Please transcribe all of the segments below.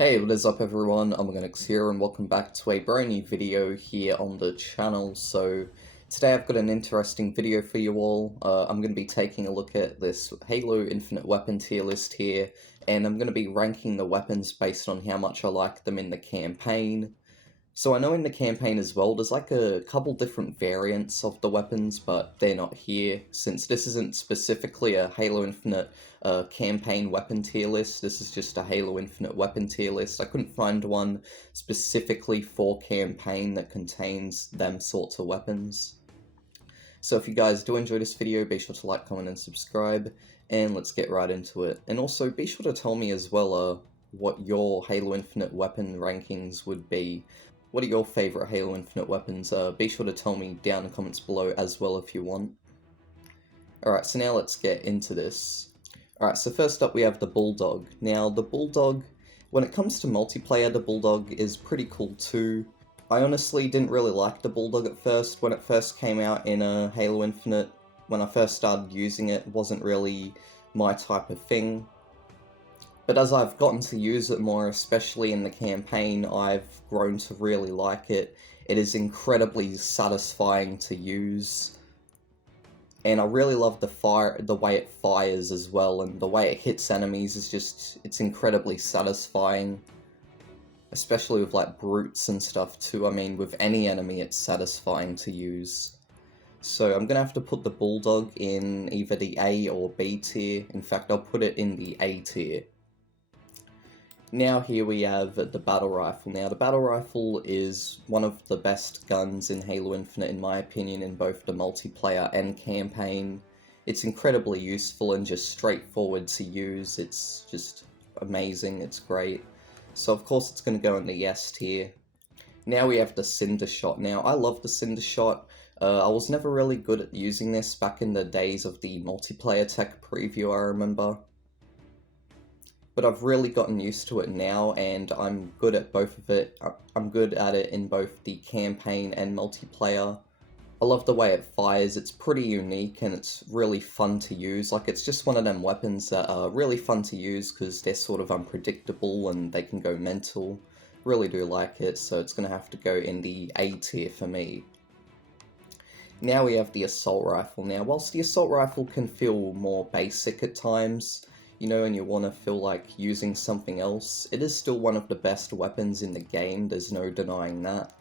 Hey, what is up everyone, Omogonix here and welcome back to a brand new video here on the channel. So today I've got an interesting video for you all. I'm going to be taking a look at this Halo Infinite Weapon tier list here, and I'm going to be ranking the weapons based on how much I like them in the campaign. So I know in the campaign as well, there's like a couple different variants of the weapons, but they're not here, since this isn't specifically a Halo Infinite campaign weapon tier list. This is just a Halo Infinite weapon tier list. I couldn't find one specifically for campaign that contains them sorts of weapons. So if you guys do enjoy this video, be sure to like, comment, and subscribe, and let's get right into it. And also, be sure to tell me as well what your Halo Infinite weapon rankings would be. What are your favourite Halo Infinite weapons? Be sure to tell me down in the comments below as well if you want. Alright, so now let's get into this. Alright, so first up we have the Bulldog. Now, the Bulldog, when it comes to multiplayer, the Bulldog is pretty cool too. I honestly didn't really like the Bulldog at first. When it first came out in Halo Infinite, when I first started using it, it wasn't really my type of thing. But as I've gotten to use it more, especially in the campaign, I've grown to really like it. It is incredibly satisfying to use. And I really love the way it fires as well, and the way it hits enemies is just, it's incredibly satisfying. Especially with like brutes and stuff too. I mean, with any enemy it's satisfying to use. So I'm gonna have to put the Bulldog in either the A or B tier. In fact, I'll put it in the A tier. Now here we have the Battle Rifle. Now the Battle Rifle is one of the best guns in Halo Infinite in my opinion in both the multiplayer and campaign. It's incredibly useful and just straightforward to use. It's just amazing, it's great. So of course it's going to go in the S tier. Now we have the Cinder Shot. Now I love the Cinder Shot. I was never really good at using this back in the days of the multiplayer tech preview, I remember. But I've really gotten used to it now, and I'm good at both of it. I'm good at it in both the campaign and multiplayer. I love the way it fires. It's pretty unique and it's really fun to use. Like, it's just one of them weapons that are really fun to use because they're sort of unpredictable and they can go mental. Really do like it, so it's going to have to go in the A tier for me. Now we have the Assault Rifle. Now, whilst the Assault Rifle can feel more basic at times, you know, and you want to feel like using something else, it is still one of the best weapons in the game, there's no denying that.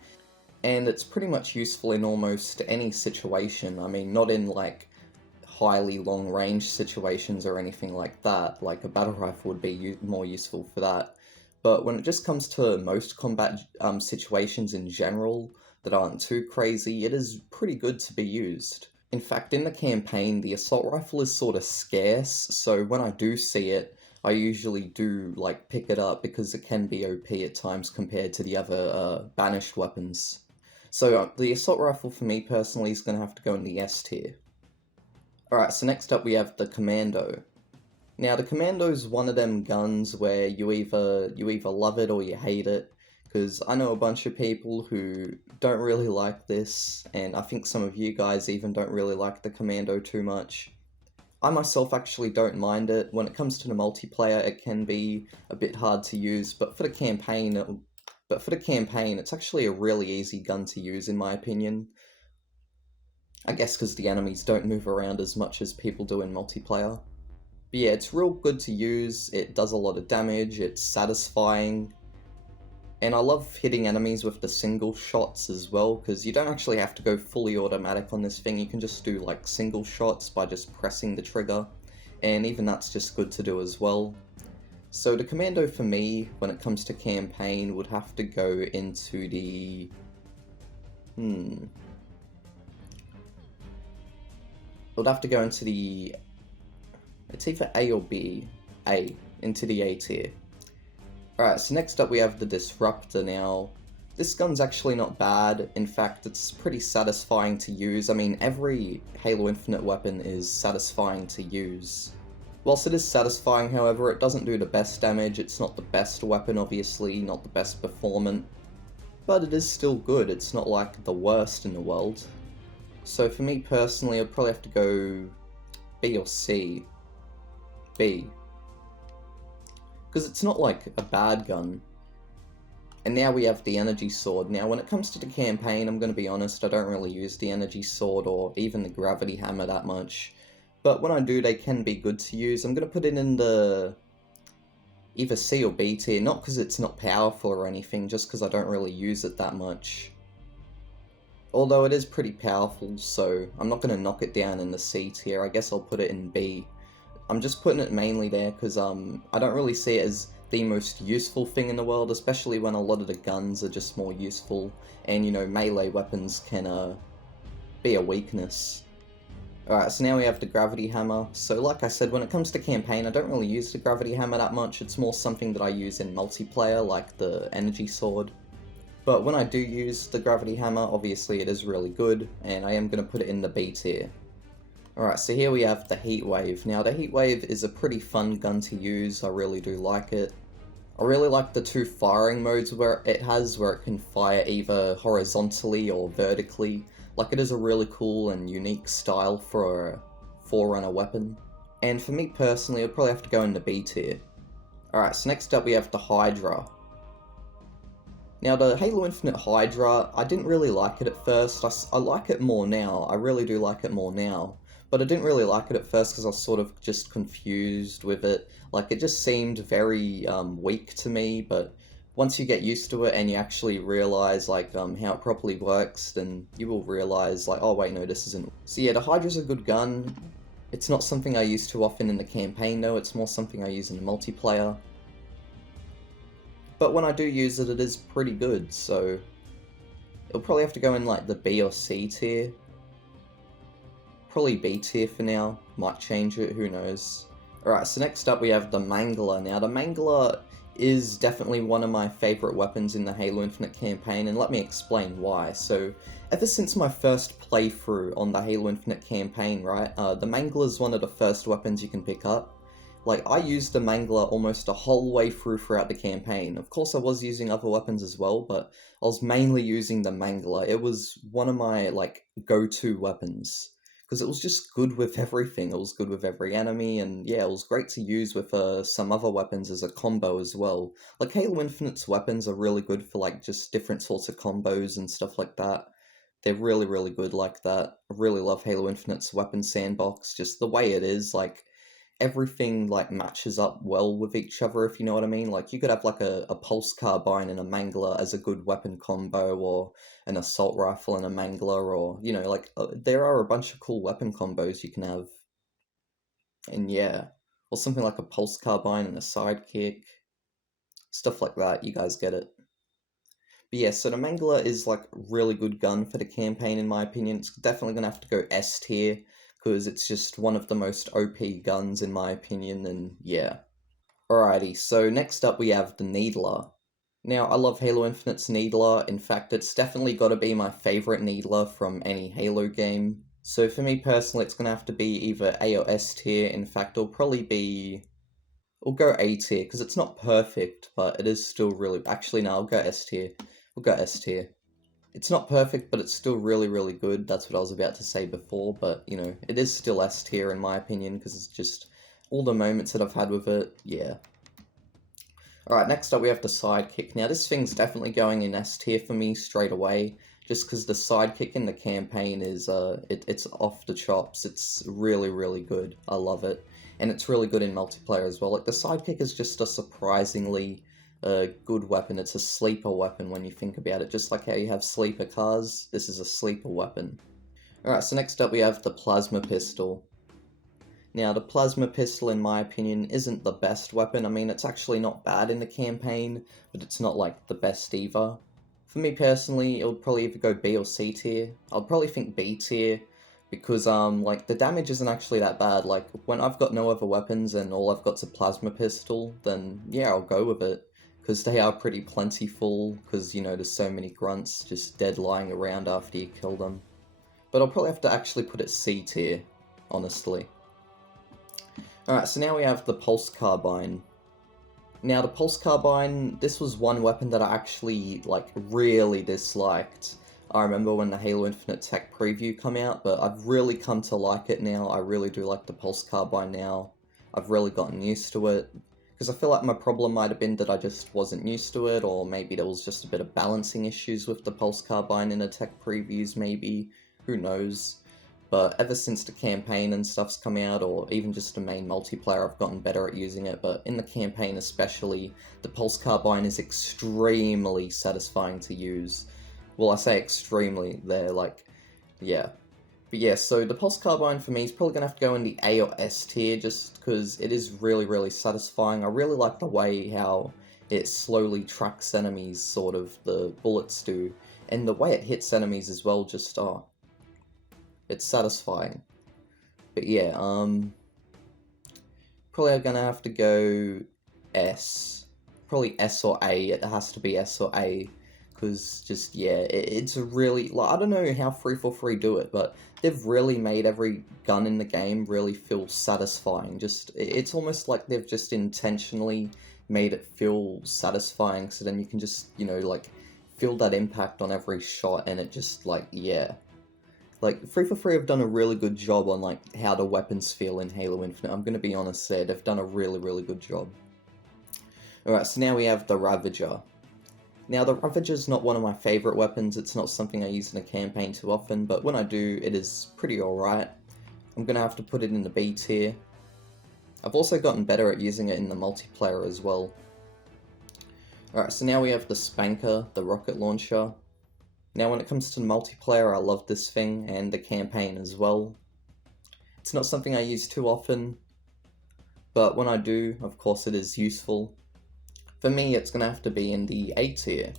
And it's pretty much useful in almost any situation. I mean, not in like highly long range situations or anything like that, like a battle rifle would be more useful for that. But when it just comes to most combat situations in general that aren't too crazy, it is pretty good to be used. In fact, in the campaign, the assault rifle is sort of scarce, so when I do see it, I usually do like pick it up because it can be OP at times compared to the other banished weapons. So the assault rifle for me personally is going to have to go in the S tier. Alright, so next up we have the Commando. Now the Commando is one of them guns where you either love it or you hate it. Because I know a bunch of people who don't really like this, and I think some of you guys even don't really like the Commando too much. I myself actually don't mind it. When it comes to the multiplayer, it can be a bit hard to use, but for the campaign, it's actually a really easy gun to use in my opinion. I guess because the enemies don't move around as much as people do in multiplayer. But yeah, it's real good to use, it does a lot of damage, it's satisfying. And I love hitting enemies with the single shots as well, because you don't actually have to go fully automatic on this thing, you can just do like single shots by just pressing the trigger, and even that's just good to do as well. So the Commando for me, when it comes to campaign, would have to go into the... It would have to go into the... It's either A or B. A. Into the A tier. Alright, so next up we have the Disruptor. Now, this gun's actually not bad. In fact, it's pretty satisfying to use. I mean, every Halo Infinite weapon is satisfying to use. Whilst it is satisfying, however, it doesn't do the best damage. It's not the best weapon, obviously, not the best performant. But it is still good. It's not like the worst in the world. So for me personally, I'd probably have to go B or C. B. because it's not like a bad gun. And now we have the energy sword. Now when it comes to the campaign, I'm going to be honest, I don't really use the energy sword or even the gravity hammer that much. But when I do, they can be good to use. I'm going to put it in the either C or B tier, not because it's not powerful or anything, just because I don't really use it that much. Although it is pretty powerful, so I'm not going to knock it down in the C tier. I guess I'll put it in B. I'm just putting it mainly there because I don't really see it as the most useful thing in the world, especially when a lot of the guns are just more useful, and you know, melee weapons can be a weakness. Alright, so now we have the gravity hammer. So like I said, when it comes to campaign, I don't really use the gravity hammer that much. It's more something that I use in multiplayer, like the energy sword. But when I do use the gravity hammer, obviously it is really good, and I am going to put it in the B tier. Alright, so here we have the Heat Wave. Now the Heat Wave is a pretty fun gun to use, I really do like it. I really like the two firing modes where it can fire either horizontally or vertically. Like, it is a really cool and unique style for a Forerunner weapon. And for me personally, I'd probably have to go in the B tier. Alright, so next up we have the Hydra. Now the Halo Infinite Hydra, I didn't really like it at first. I like it more now, I really do like it more now. But I didn't really like it at first because I was sort of just confused with it. Like, it just seemed very weak to me, but once you get used to it and you actually realize like how it properly works, then you will realize like, oh wait, no, this isn't. So yeah, the Hydra's a good gun. It's not something I use too often in the campaign though, it's more something I use in the multiplayer. But when I do use it, it is pretty good, so it'll probably have to go in like the B or C tier. Probably B tier for now, might change it, who knows. Alright, so next up we have the Mangala. Now the Mangala is definitely one of my favourite weapons in the Halo Infinite campaign, and let me explain why. So, ever since my first playthrough on the Halo Infinite campaign, right, the Mangala is one of the first weapons you can pick up. Like, I used the Mangala almost the whole way throughout the campaign. Of course I was using other weapons as well, but I was mainly using the Mangala. It was one of my, like, go-to weapons. Because it was just good with everything. It was good with every enemy, and yeah, it was great to use with some other weapons as a combo as well. Like, Halo Infinite's weapons are really good for, like, just different sorts of combos and stuff like that. They're really, really good like that. I really love Halo Infinite's weapon sandbox, just the way it is, like, everything like matches up well with each other, if you know what I mean. Like, you could have like a pulse carbine and a Mangala as a good weapon combo, or an assault rifle and a Mangala, or you know, like there are a bunch of cool weapon combos you can have. And yeah, or something like a pulse carbine and a Sidekick, stuff like that. You guys get it. But yeah, so the Mangala is like a really good gun for the campaign in my opinion. It's definitely gonna have to go S tier, because it's just one of the most OP guns in my opinion, and yeah. Alrighty, so next up we have the Needler. Now, I love Halo Infinite's Needler. In fact, it's definitely got to be my favourite Needler from any Halo game. So for me personally, it's going to have to be either A or S tier. In fact, it'll probably be... We'll go A tier, because it's not perfect, but it is still really... Actually, no, I'll go S tier. We'll go S tier. It's not perfect, but it's still really, really good. That's what I was about to say before, but, you know, it is still S tier in my opinion, because it's just... all the moments that I've had with it, yeah. Alright, next up we have the Sidekick. Now this thing's definitely going in S tier for me straight away, just because the Sidekick in the campaign is, it's off the chops. It's really, really good. I love it. And it's really good in multiplayer as well. Like, the Sidekick is just a surprisingly good weapon. It's a sleeper weapon when you think about it. Just like how you have sleeper cars, this is a sleeper weapon. Alright, so next up we have the Plasma Pistol. Now, the Plasma Pistol, in my opinion, isn't the best weapon. I mean, it's actually not bad in the campaign, but it's not, like, the best either. For me personally, it would probably either go B or C tier. I'd probably think B tier, because, like, the damage isn't actually that bad. Like, when I've got no other weapons and all I've got's a Plasma Pistol, then, yeah, I'll go with it. Because they are pretty plentiful, because, you know, there's so many grunts just dead lying around after you kill them. But I'll probably have to actually put it C tier, honestly. Alright, so now we have the Pulse Carbine. Now, the Pulse Carbine, this was one weapon that I actually, like, really disliked. I remember when the Halo Infinite Tech Preview come out, but I've really come to like it now. I really do like the Pulse Carbine now. I've really gotten used to it. Because I feel like my problem might have been that I just wasn't used to it, or maybe there was just a bit of balancing issues with the Pulse Carbine in the tech previews, maybe. Who knows? But ever since the campaign and stuff's come out, or even just the main multiplayer, I've gotten better at using it. But in the campaign especially, the Pulse Carbine is extremely satisfying to use. Well, I say extremely, they're like, yeah. But yeah, so the Pulse Carbine for me is probably going to have to go in the A or S tier, just because it is really, really satisfying. I really like the way how it slowly tracks enemies, sort of, the bullets do. And the way it hits enemies as well, just, it's satisfying. But yeah, probably I'm gonna have to go S. Probably S or A, it has to be S or A. Because just, yeah, it's a really, like, I don't know how 343 do it, but they've really made every gun in the game really feel satisfying. Just, it's almost like they've just intentionally made it feel satisfying, so then you can just, you know, like, feel that impact on every shot, and it just, like, yeah. Like, 343 have done a really good job on, like, how the weapons feel in Halo Infinite. I'm gonna be honest there, they've done a really, really good job. Alright, so now we have the Ravager. Now, the Ravager's not one of my favourite weapons, it's not something I use in a campaign too often, but when I do, it is pretty alright. I'm gonna have to put it in the B tier. I've also gotten better at using it in the multiplayer as well. Alright, so now we have the Spanker, the rocket launcher. Now, when it comes to the multiplayer, I love this thing, and the campaign as well. It's not something I use too often, but when I do, of course it is useful. For me, it's going to have to be in the A tier.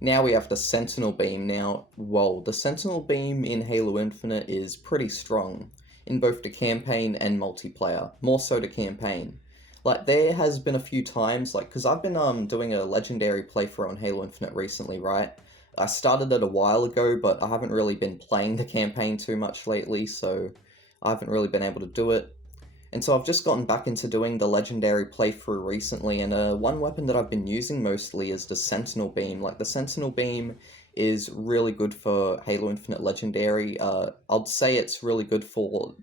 Now we have the Sentinel Beam. Now, whoa, the Sentinel Beam in Halo Infinite is pretty strong in both the campaign and multiplayer, more so the campaign. Like, there has been a few times, like, because I've been doing a legendary playthrough on Halo Infinite recently, right? I started it a while ago, but I haven't really been playing the campaign too much lately, so I haven't really been able to do it. And so I've just gotten back into doing the legendary playthrough recently, and one weapon that I've been using mostly is the Sentinel Beam. Like, the Sentinel Beam is really good for Halo Infinite Legendary. I'd say it's really good for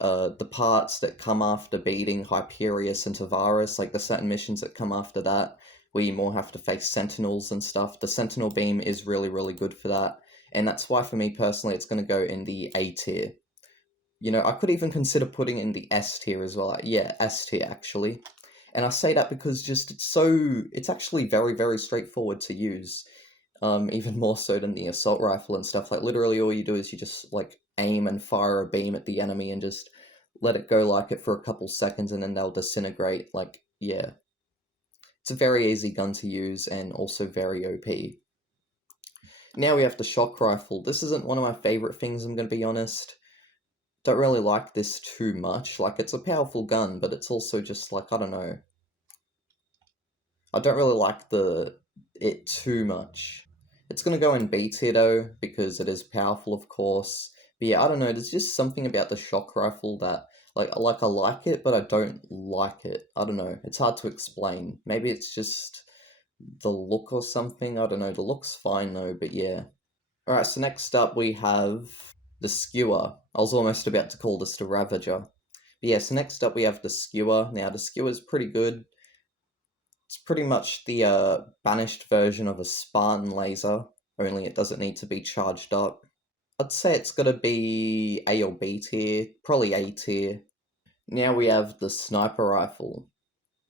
the parts that come after beating Hyperius and Tavares, like the certain missions that come after that, where you more have to face Sentinels and stuff. The Sentinel Beam is really, really good for that, and that's why for me personally it's going to go in the A tier. You know, I could even consider putting it in the S tier as well. Yeah, S tier actually. And I say that because just it's actually very, very straightforward to use. Even more so than the assault rifle and stuff. Like, literally all you do is you just, like, aim and fire a beam at the enemy and just let it go like it for a couple seconds and then they'll disintegrate. Like, yeah. It's a very easy gun to use and also very OP. Now we have the shock rifle. This isn't one of my favorite things, I'm going to be honest. Don't really like this too much. Like, it's a powerful gun, but it's also just like, I don't know. I don't really like it too much. It's gonna go in B tier though, because it is powerful, of course. But yeah, I don't know, there's just something about the shock rifle that, like I like it, but I don't like it. I don't know, it's hard to explain. Maybe it's just the look or something, I don't know. The look's fine though, but yeah. Alright, so next up we have the Skewer. I was almost about to call this the Ravager. But yeah, so next up we have the Skewer. Now, the Skewer's pretty good. It's pretty much the banished version of a Spartan laser, only it doesn't need to be charged up. I'd say it's gotta be A or B tier, probably A tier. Now we have the sniper rifle.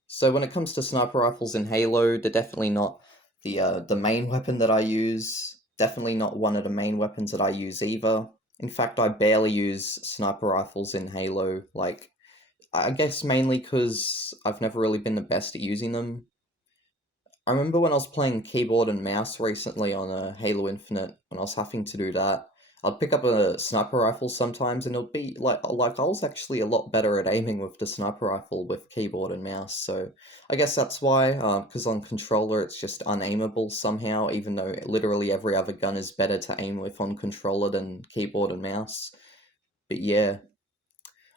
So when it comes to sniper rifles in Halo, they're definitely not the main weapon that I use. Definitely not one of the main weapons that I use either. In fact, I barely use sniper rifles in Halo, like, I guess mainly because I've never really been the best at using them. I remember when I was playing keyboard and mouse recently on a Halo Infinite, when I was having to do that, I'd pick up a sniper rifle sometimes and it'll be like I was actually a lot better at aiming with the sniper rifle with keyboard and mouse, so I guess that's why, because on controller it's just unaimable somehow, even though literally every other gun is better to aim with on controller than keyboard and mouse. But yeah,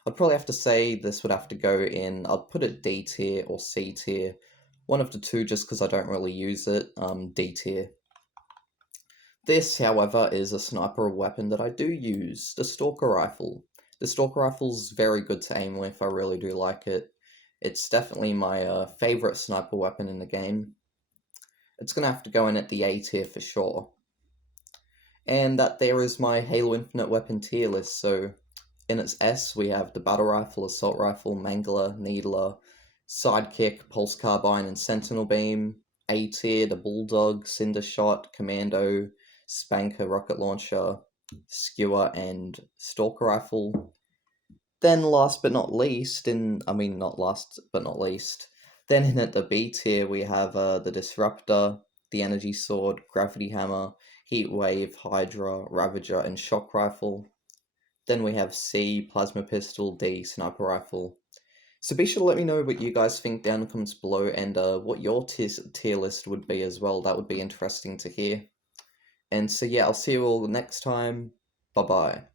I'd probably have to say this would have to go in, I'd put it D tier or C tier. One of the two, just because I don't really use it, D tier. This, however, is a sniper weapon that I do use, the Stalker Rifle. The Stalker Rifle's very good to aim with, I really do like it. It's definitely my favorite sniper weapon in the game. It's gonna have to go in at the A tier for sure. And that there is my Halo Infinite weapon tier list. So in its S, we have the Battle Rifle, Assault Rifle, Mangala, Needler, Sidekick, Pulse Carbine, and Sentinel Beam. A tier, the Bulldog, Cinder Shot, Commando, Spanker, Rocket Launcher, Skewer, and Stalker Rifle. Then last but not least, not last but not least, then in at the B tier we have the Disruptor, the Energy Sword, Gravity Hammer, Heat Wave, Hydra, Ravager, and Shock Rifle. Then we have C, Plasma Pistol, D, Sniper Rifle. So be sure to let me know what you guys think down in the comments below, and what your tier list would be as well. That would be interesting to hear. And so yeah, I'll see you all next time. Bye bye.